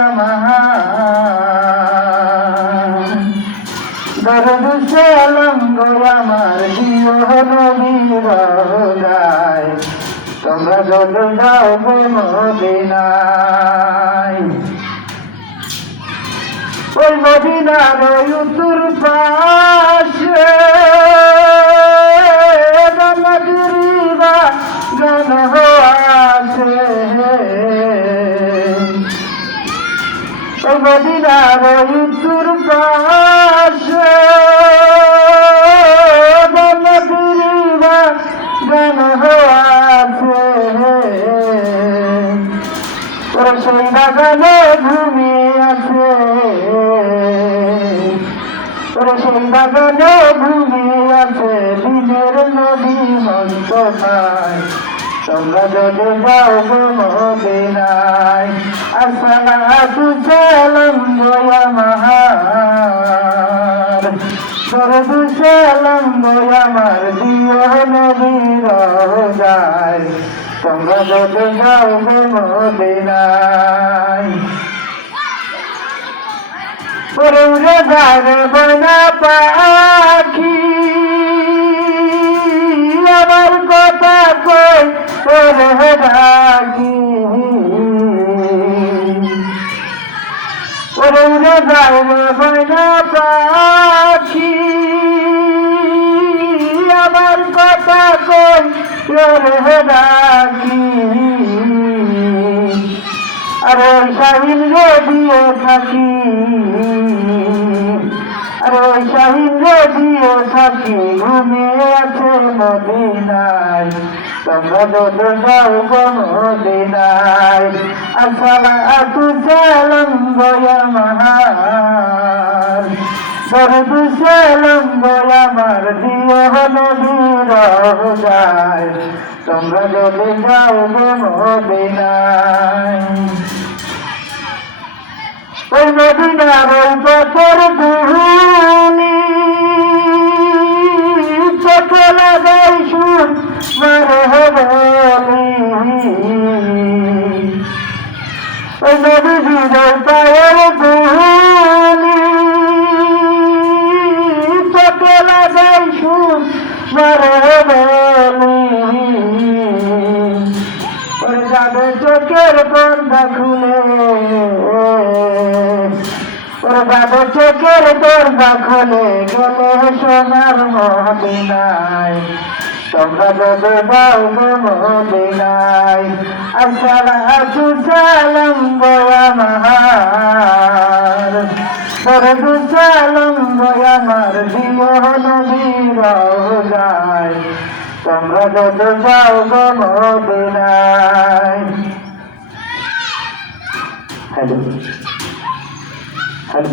আমার দরদ সালাম গো আমার দিও নবীর রওজায় তোমরা যদি যাও গো মদিনায় ওই মদিনার ওই উত্তর পাশে গানগিরিবা গান আছে ওই মদিনার ওই উত্তর পাশে গানগিরিবা গান আছে ওরা সেই বাগানে ঘুমিয়ে আছে ওরা সেই বাগানে ঘুমিয়ে আছে দিনের নদী মস্তফায় তোমরা যদি যাও গো মদিনায় আসসালাতু সালাম গো আমার দরদ সালাম গো আমার দিও নবীর রওজায় তোমরা যদি যাও গো মদিনায় ওরে উড়ে যাবে বনা পাখি আমার কথা কই ওরে ডাকি ওরে উড়ে যাবে বনা পাখি আমার কথা কই ওরে ডাকি আরে শাহিন রে দিয়ে থাকি আরে শাহিন রে দিয়ে থাকি ঘুমিয়ে আছে মদিনায় তোমরা যদি যাও গো মদিনায় আসসালাতু সালাম গো আমার দরদ সালাম গো আমার দিও নবীর রওজায় তোমরা যদি যাও গো মদিনায় ওই মদিনার ওই পথের ধুলি চোখে লাগাই সুর মারহবলি ওই নবীজির পায়ের ধুলি চোখে লাগাই সুর মারহবলি ওরে যাবে চোখের পর্দা খুলে ওরে যাবে চোখের পর্দা খুলে গেলে সোনার মদিনায় তোমরা যদি যাও গো মদিনায় আসসালাতু সালাম গো আমার দরদ সালাম গো আমার দিও নবীর রওজায় তোমরা যদি যাও গো মদিনায় হ্যালো হ্যালো